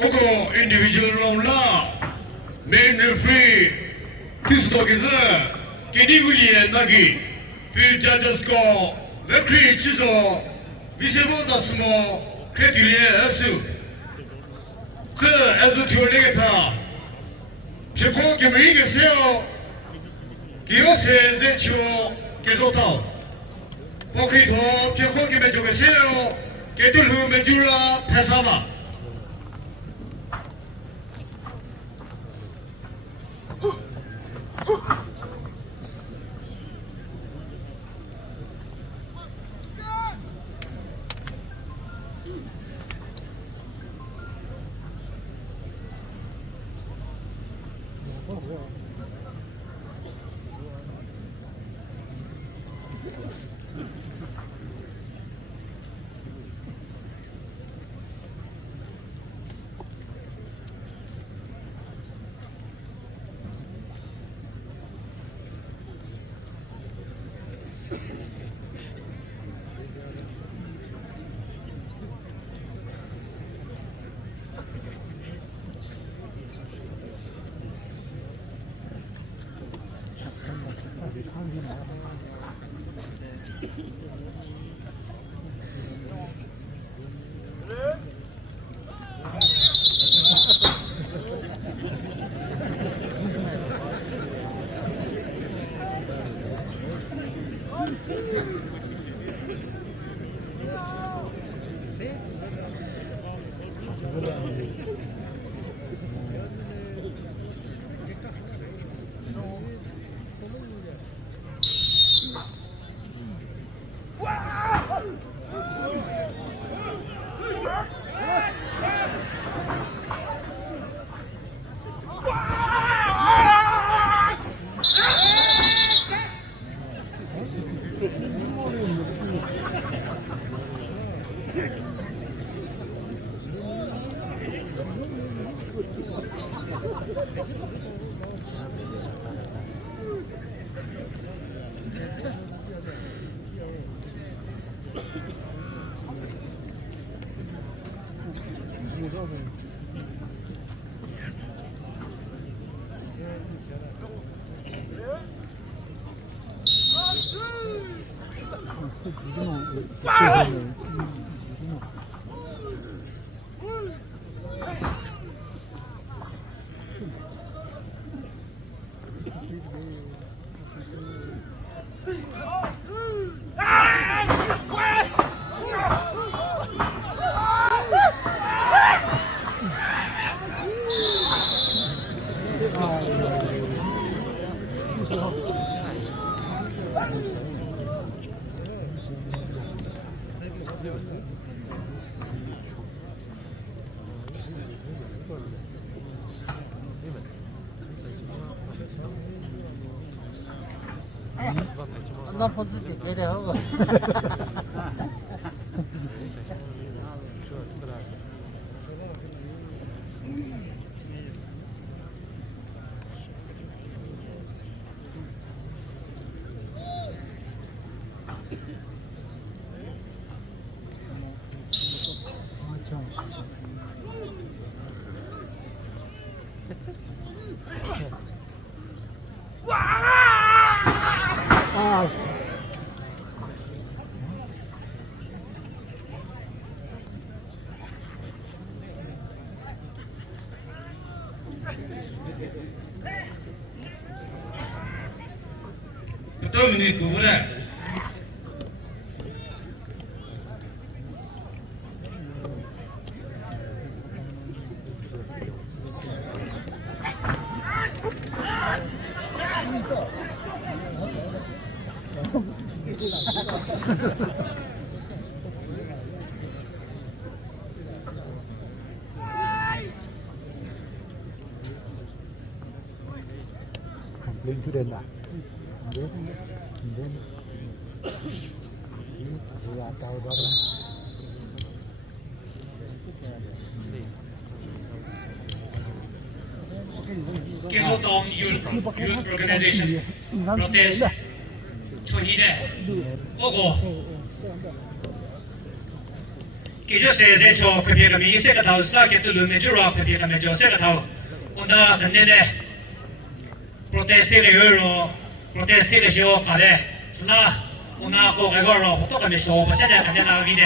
Oko individual round la main referee Kislogizer Kedivuli Nagi field judges ko kekhrie chiso visible small kekhrie Yhoshu ce as to negata Cheko Kemi Geseo Kiose Zecho Kesotao Pokrito Cheko Kemi Geseo Kedulu Mejura Tesama nó phân tích cái đấy không? Betul menit bulan. Lên cứ đến lại. Then cao đó là Kesotong Youth Organization protest Chohide Ogo 给就谁在做可别个名谁个头啥给都轮没住了可别个没做谁个头我那肯定的 protest 的有咯 protest 的时候搞的是那我那过个个咯我都还没说我现在肯定那个的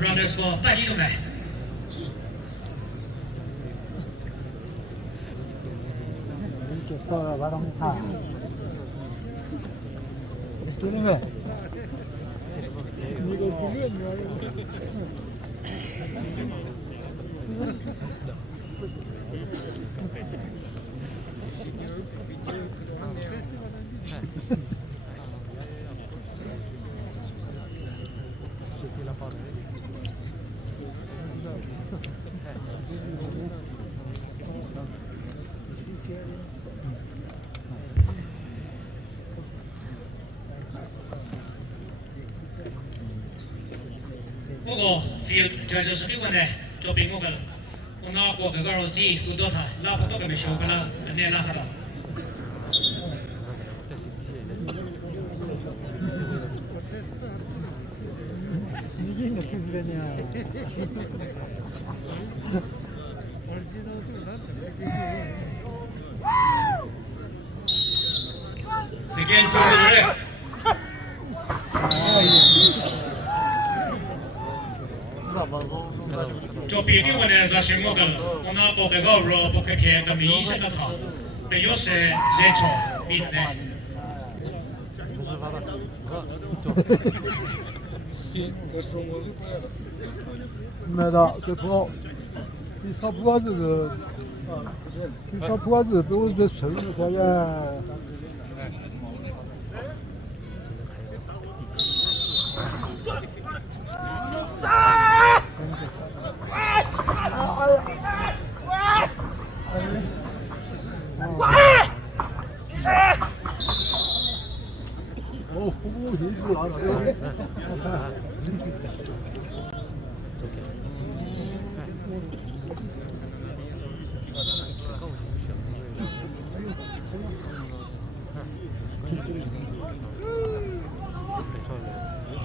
让这说带一个没不过 feel 这就是另外的做屏幕个了我那过个个机不多他那不多个没修个了那那他了时间做的嘞做比例我呢，在什么个？我那不给个肉，不给偏个米线个汤，被有些热炒米的。没的，这不，你烧脖子的，你烧脖子都是纯的这个。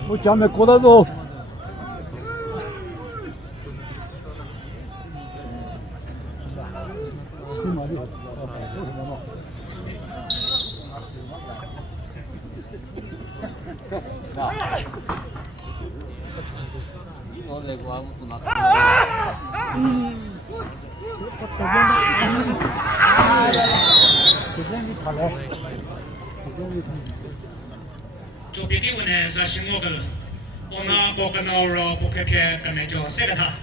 我讲的过得着。做别的我呢，在什么个了？我那不跟那肉不开偏跟那叫谁个他？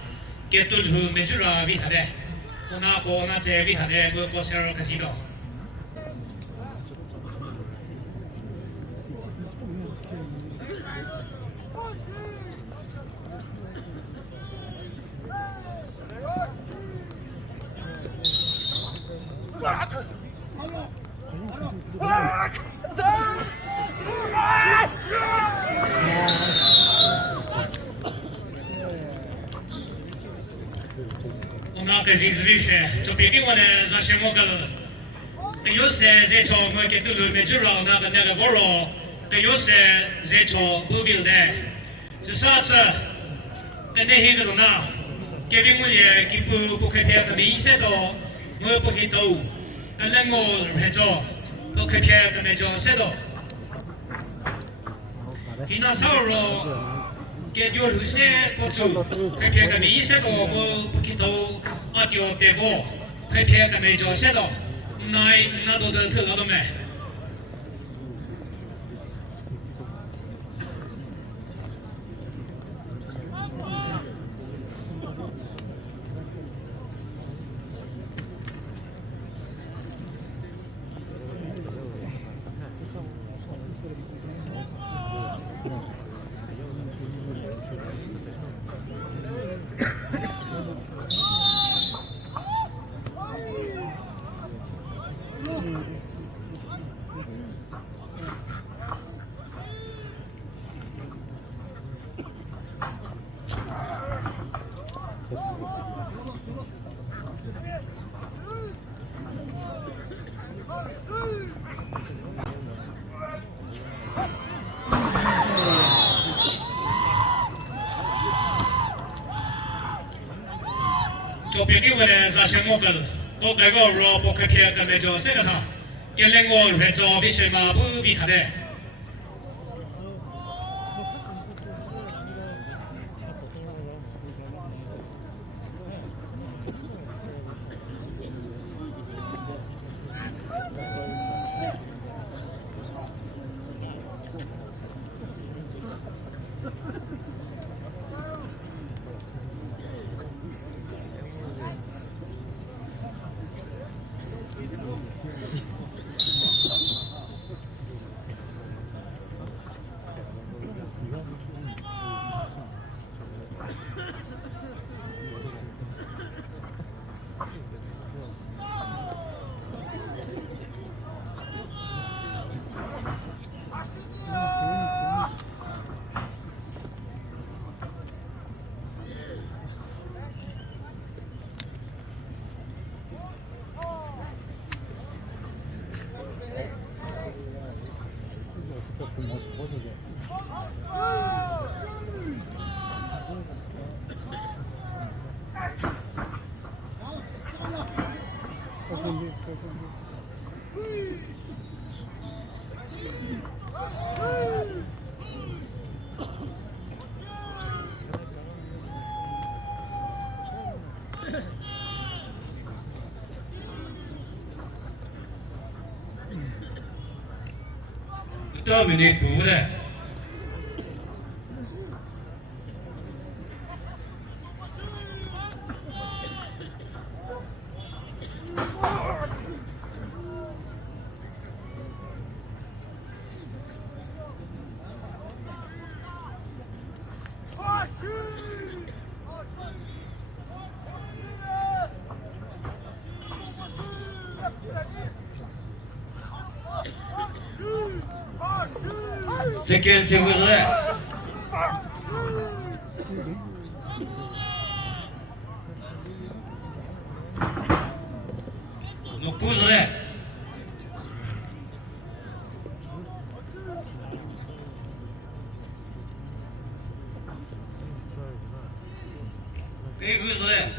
给都路没住了为他的，我那不那这为他的，我小肉可惜了。我那个是历史，做别的我呢，在什么个了？有些在做我给都路没住了那个我肉，有些在做不wil的，是啥子？跟那些个东那，给别我也给不开偏什么意思的，我不会懂，跟那我来做，不开偏跟那做啥的。你那烧肉，给丢路线过走，开偏跟意思的我不会懂，啊丢tevo，开偏跟那做啥的，那都特老多没。就别给我的啥项目个了，我这个罗不可贴个那叫谁个他，给两个来做为什么不为他的？到没得补的。Second sequence there. Look who's there. Okay, who's there?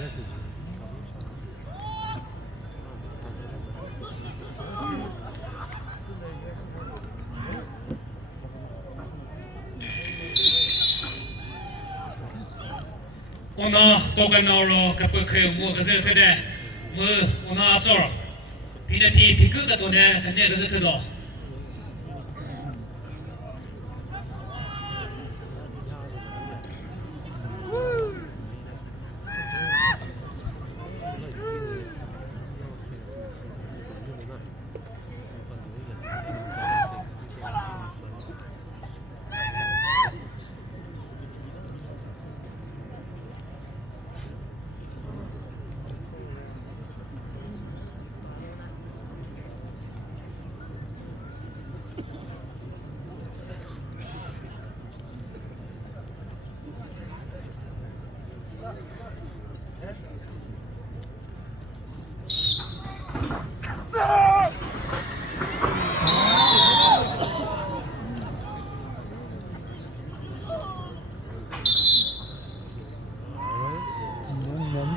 오나 도가나로 kapıkı mu kızı tede mu ona zor. Pine pi pikü da tone ne kızı tedo.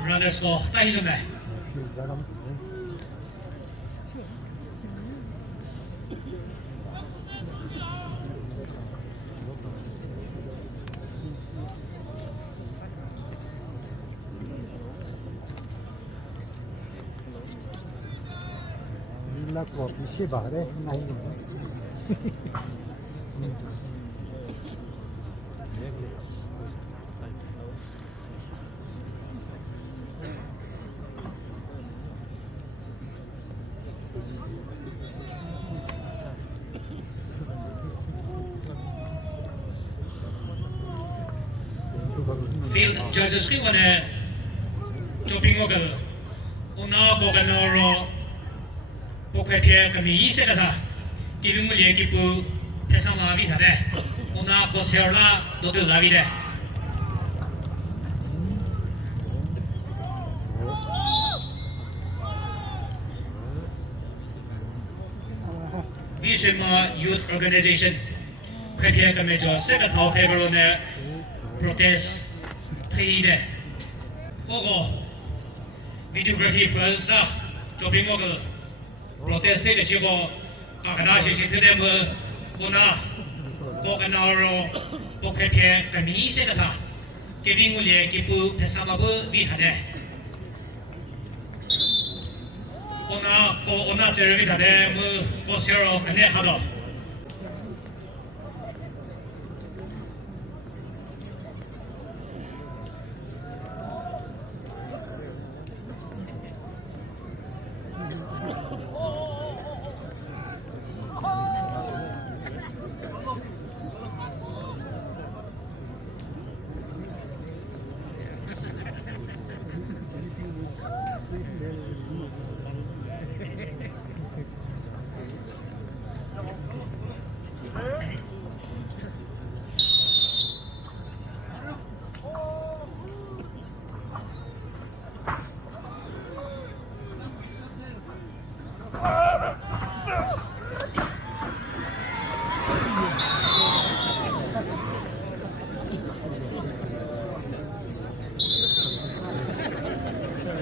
Runners go, tayo na. La cornice bare, non. Field judges ki wane chopping ogal ona boganoro pokhe kami ise kata kibimu le kipu pesama vi thade ona poserla dodu lavi de Vishima Youth Organization Kekhrie kami jo seka thau February ne protest thi de ogo videography prasa chopping ogal protest de chigo agana shi thide mo ona boganaro pokhe kami se kata kevingu le kipu pesama bu vi thade ona cherry thade mo posero ane hado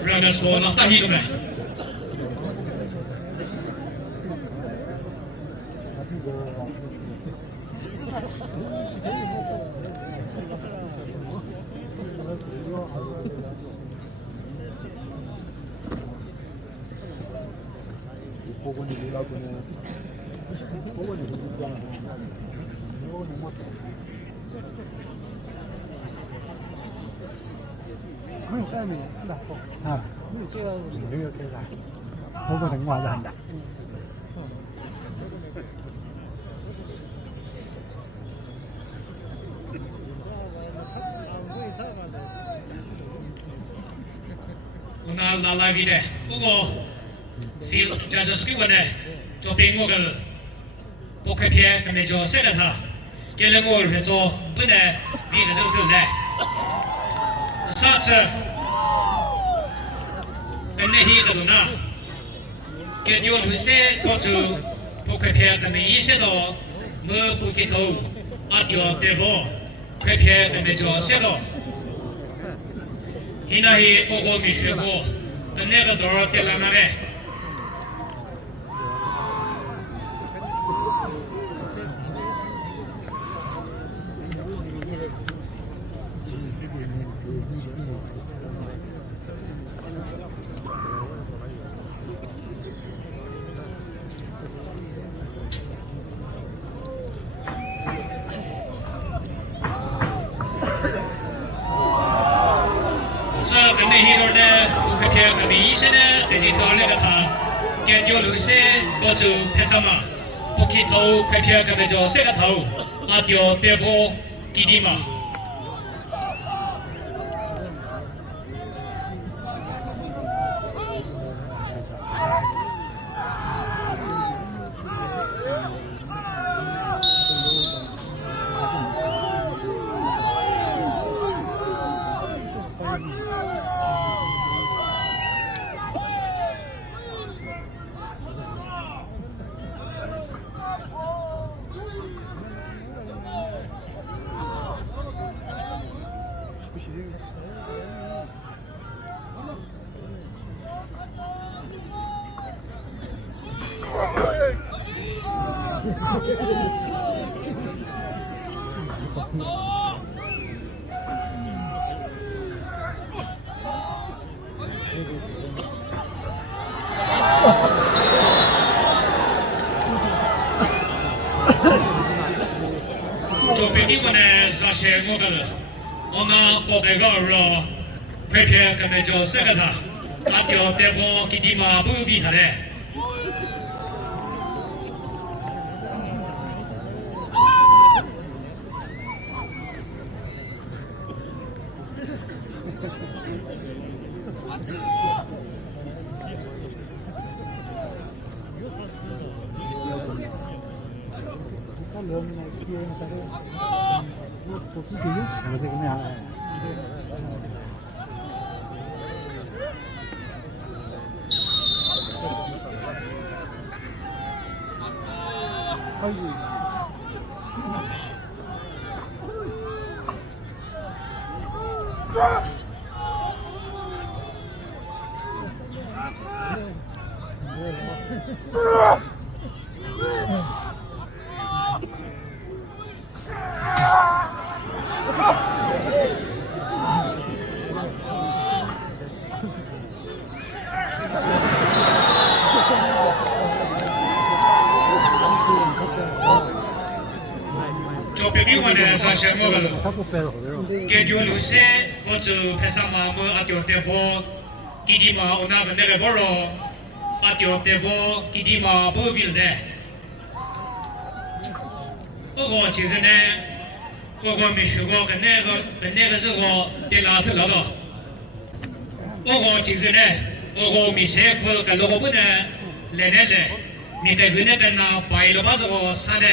Runners for Naga hidome. Una la la vide. Ugo feel judges ki wane chopping ogal pokhe kami jo se kata kelemo rezo bune vi rezo tu le sasa ene hi kaduna ke dio se go to pokhe kami ise do mo pukito atuo tevo kekhrie kami jo se do Hinahi ogo mishego ane doro telamare kami hero ne kekhrie kami ise ne digital ne kata ke dio se go to pesama pokito kekhrie kami jo se kata atuo tevo kidima Topiki wane zashe mogal ona pobegaro kekhrie kami jo se kata atuo tevo kidima bu vi thade 就别给我呢上些我个了。给就路线，我就拍上嘛，我阿丢台风，弟弟嘛，我那个波罗，阿丢台风，弟弟嘛不会的。我其实呢，我没学过，跟那个是我在哪头那个。我其实呢，我没学过，跟那个不能来，你在跟那个那白了把这个啥的。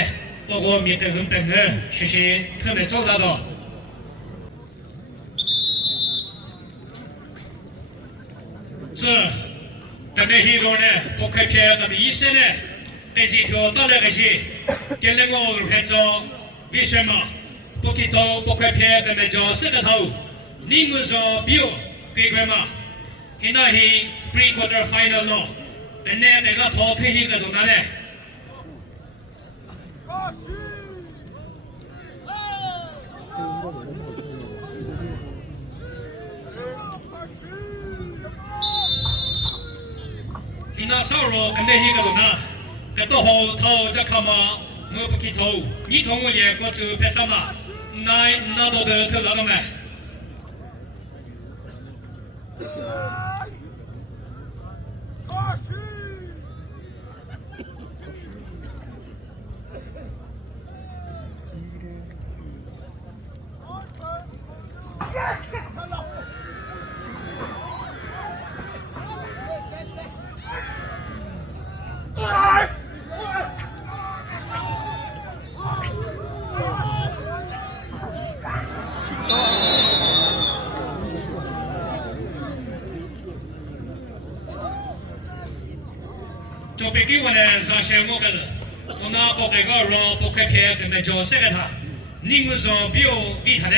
我面对很等的，学习特别做到的。是，咱们很多呢，不开片，咱们医生呢，但是条到那个是，跟那个拍照，为什么不开头不开片，咱们叫四个头，你们说比我贵贵嘛？现在是 pre-quarter final 咯，但那个头推起个多难嘞。你那烧肉跟那些个呢？这都好头这看嘛，我不去头，你同我也过去拍什么？那都得去那个没？就别给我呢上些我个了，我那不给个肉不开片，跟那叫谁个他？你们说比我比他的？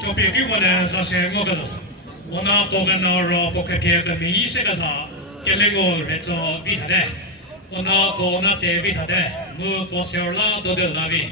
就别给我呢上些我个了，我那多个那肉不开片跟没意思个他，跟那个来做比他的，我那个那这比他的，我个小拉都得那边。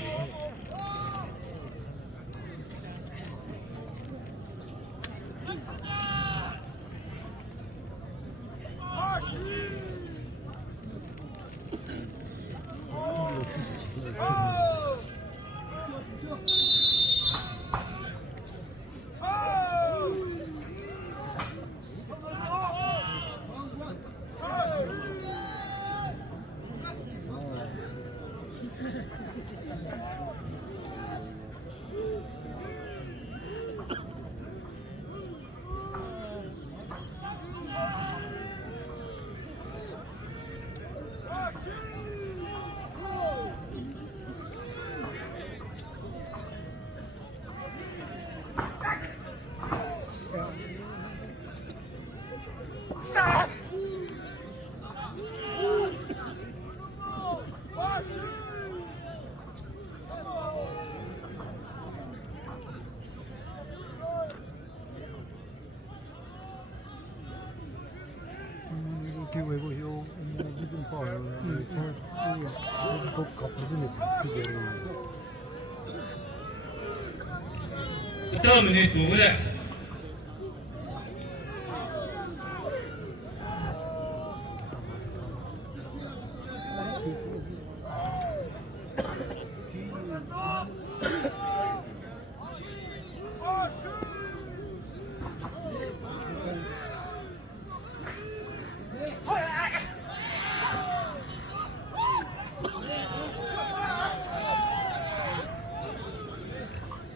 给微博有一种报道，都搞不是那这个。到没得多的。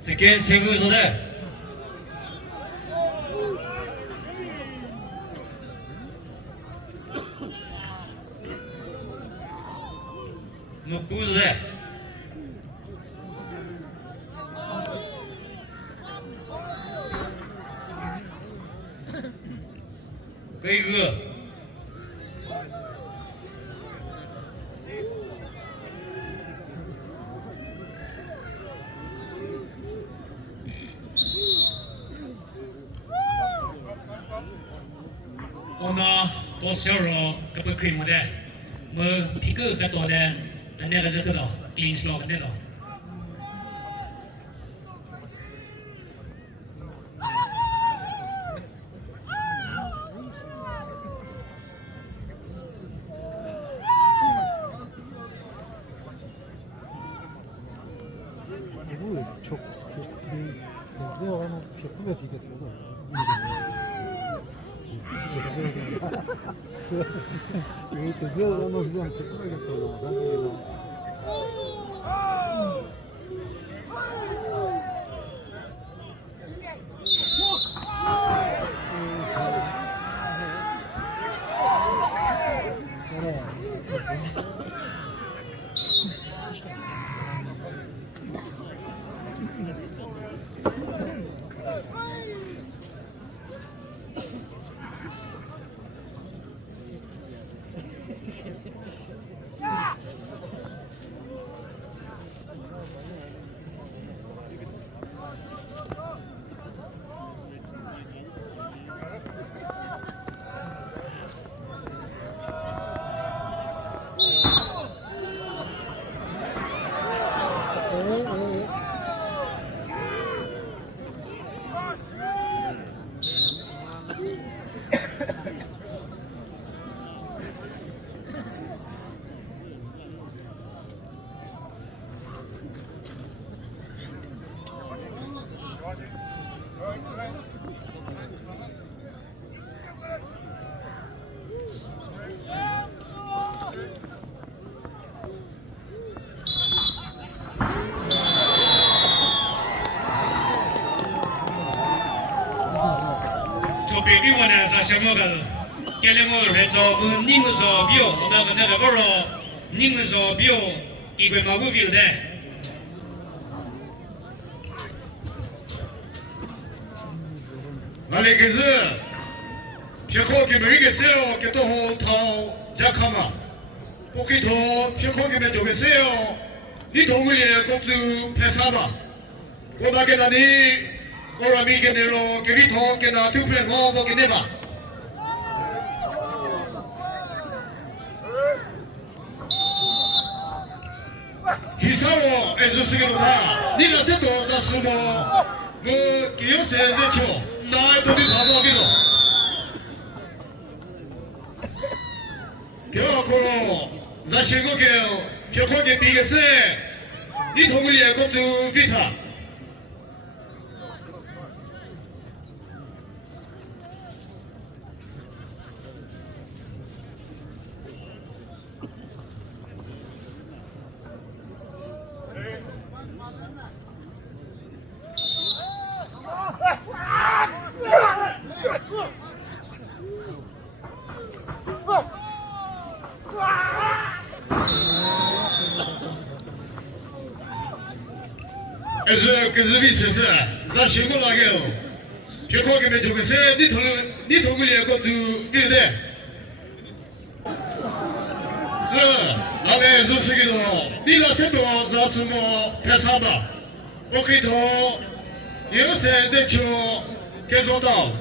世間セグ嘘でノック嘘でグイグ多少罗个不可以么的，么皮革个多的，那个是多少，顶是老个那种。什么个？给了我来找不你们找表，那个不咯？你们找表，一块毛股票的。那里个是，偏靠给每个时候给都好掏加看嘛，不给掏偏靠给每做个时候，你同我的工资拍啥吧？我把给他的，我让你给你咯，给你掏给他丢不了我给你吧。以上我还是个他，你那些多少什么？我给有谁在瞧？哪一都得爬到给了。给我可了，那些个给快给比个谁？你同意也工作给他。que je vis sur ça, ça je me la gueule. Je crois que mes jours c'est ni ton goulier quand tu il est. Ça, allez, je suis là. Ni la c'est toi, ça c'est moi, personne. Ok, toi, il c'est des choses qu'elles ont dans.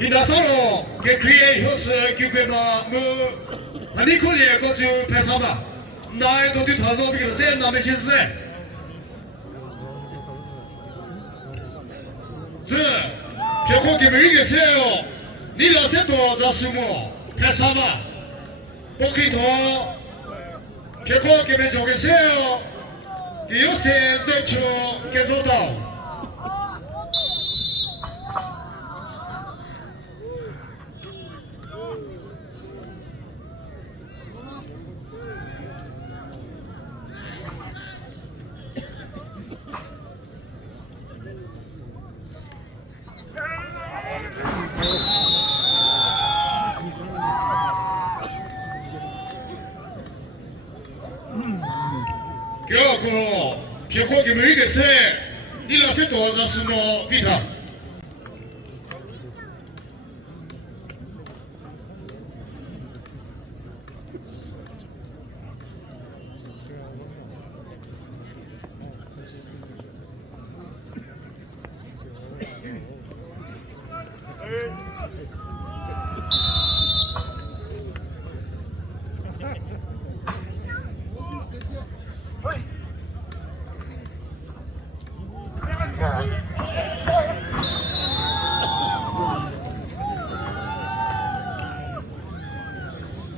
Il a solo kekhrie Yhoshu qui peut me ni goulier quand tu personne. 나의 도디 다섯 비가 세 남의 실세. 스, 벽호기 메이게 세요. 니라 세도 자수모 패사마. 오키도 벽호기 메조게 세요. 요새 세초 계속다. 그 벽호기 메이게 세 니라 세도 자수모 비타.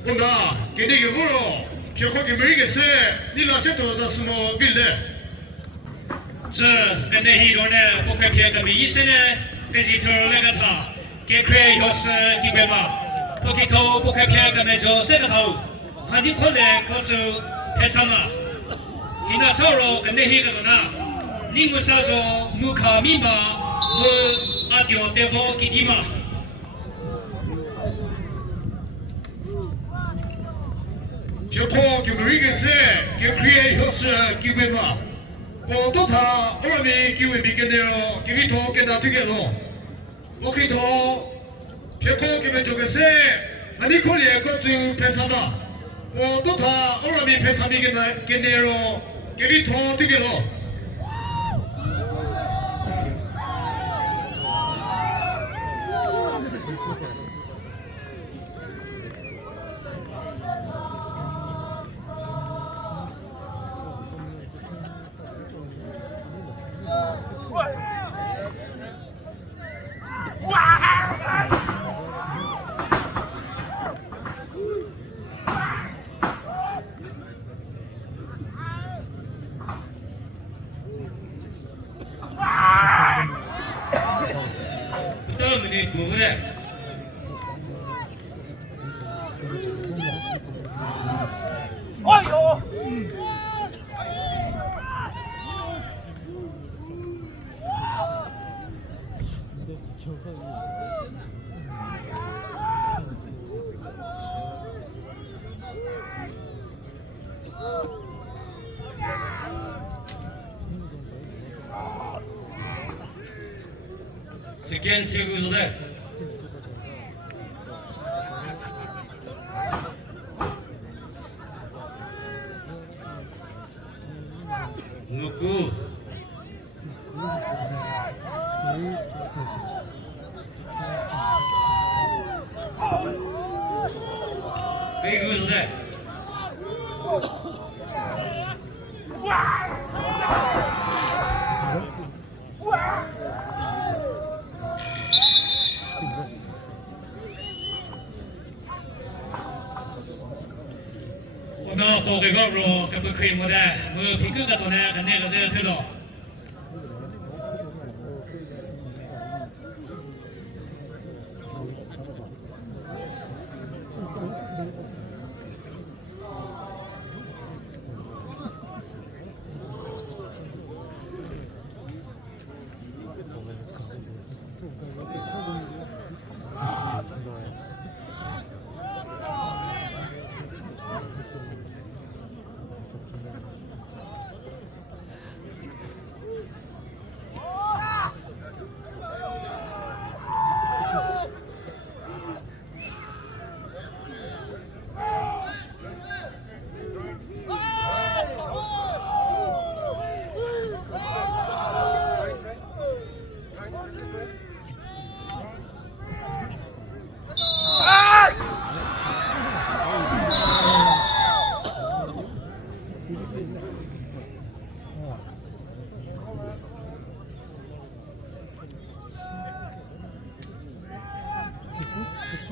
온다. 게디게 뭐로? 벽호기 메이게 세 니라 세도 자수모 빌레. 저 근데 히로네 오케피아가 미이세네 디지털레가타 kekhrie Yhoshu 기베마 포키토 오케피아가 메조 세가하우 하디 콜레 코츠 해사마 이나서로 근데 히가나 닝무사조 무카미마 무 atuo tevo kitima. 벽호 교무리게 세 kekhrie Yhoshu 기베마 또다 어머니 기회 비게대로 기위 더 깨다 되게로 오키도 벽호 기회 쪽에서 아니 콜리에 것도 배사마 또다 어머니 배사미게대로 기위 더 되게로 뭐래? 어이요. 스캔 시구조대. 놓고. 시구조대. 너 고개가로 kekhrie 뭐다 뭐 핑크가 도네 내가 저 들어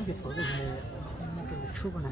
속에 버리네. 이렇게 수분해.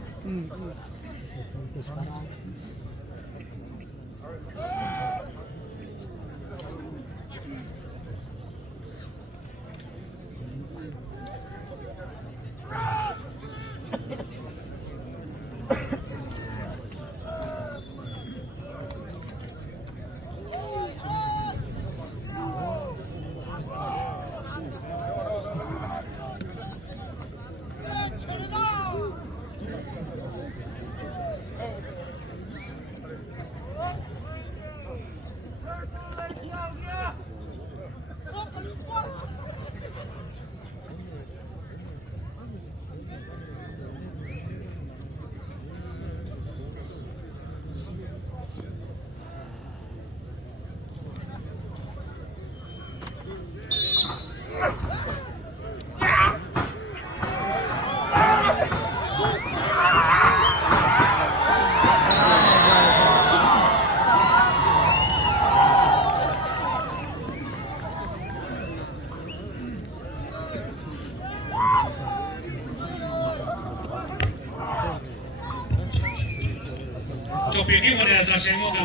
就比如我的上线我个，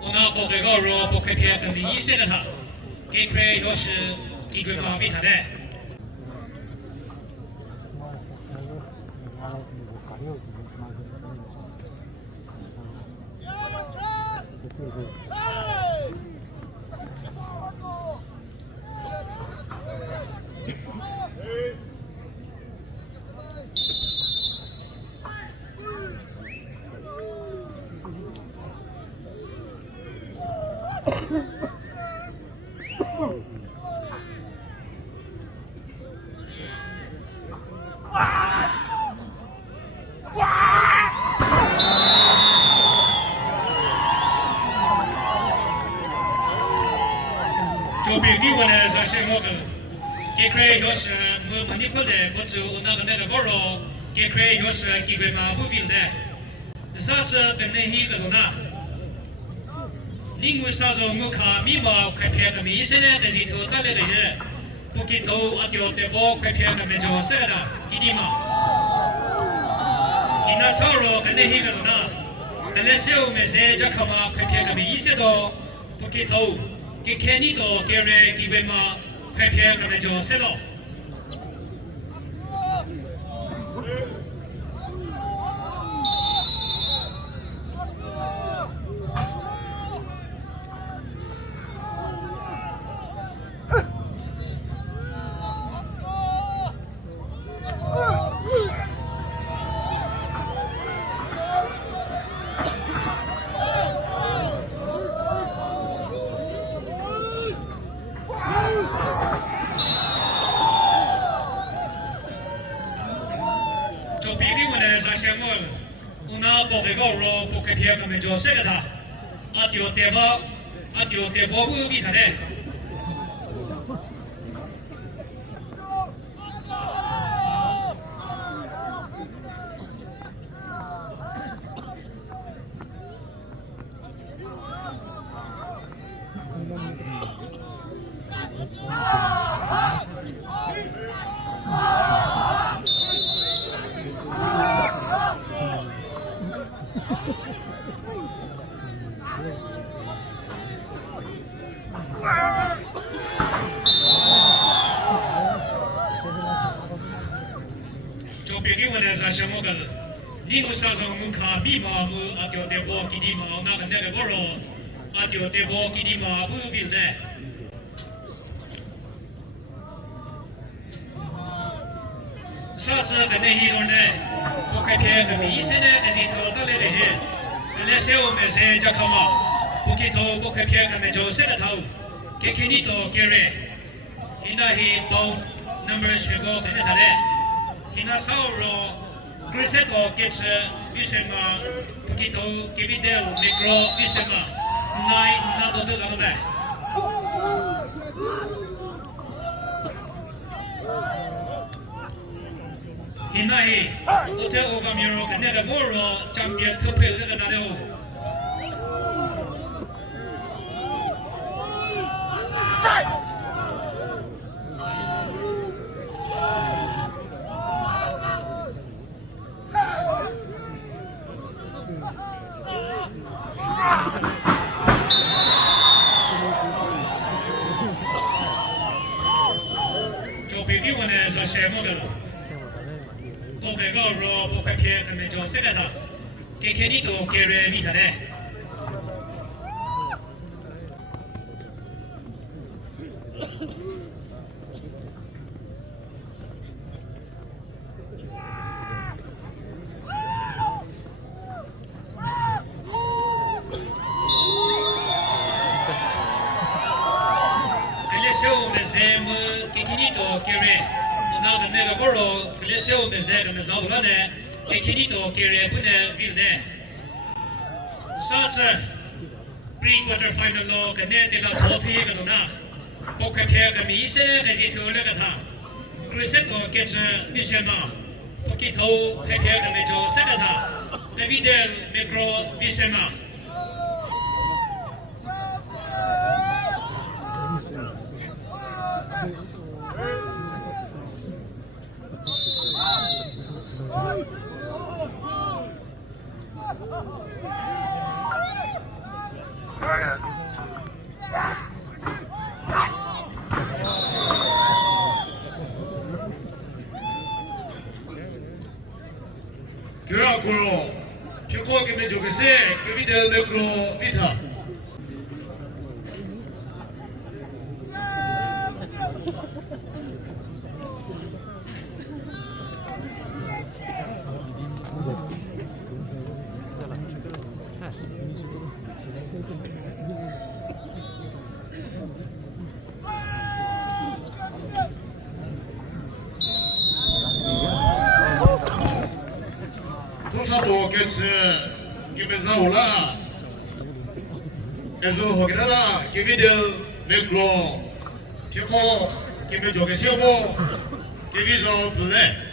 我那包个个肉包开片跟你写的他，给块要是一个方便他的。就比如我的上线我个，给块要是我你过来，我就那个包肉，给块要是给块嘛不平的，啥子跟那一个多呢？另外啥子我看密码快片个没现在的是头大来的人，不给头啊掉的包快片个没着色的，一定嘛。你那烧肉跟那一个多呢？但是小没些就看嘛快片个没些多，不给头。给看你多给人给别嘛，快片个没着色了。就比如我的上线我那包个个肉不快片个没着色个他，啊丢对吧？啊丢对吧？不比他的。就比如我的上线我个，你不上上我看密码我啊丢对吧？给你嘛那个包肉，啊丢对吧？给你嘛不平的。啥子跟那一种呢？我开片个没现在的是头大来的人，那小没些就看嘛，不给头我开片个没着色的头，给你多给人，你那是包 number 全部跟着他的。Ina sauro, Griseto gets Visema, Pukito, Gividel, Negro, Visema, Nai, Nado de Lame. Inai, Hotel Ogamiro, and Negavoro, Champion Topil, the Nado. 就比我呢是羡慕的了。我被告说不会骗他们就谁来他，给你都给人你他的。那个不罗，可能小的在那找不到呢，给你多给人不能vilne。上次 pre-quarter final 咯，可能这个淘汰个咯那，不可偏个米线还是投那个他，可是多给是必须嘛，不给投偏偏个没做啥个他，那边的那个必须嘛。Curacolo, ficou que me jogue se, que me deu negro vita. Todo que se que me zaula eso hoginala que me deu negro que me jogue se bo que me zaula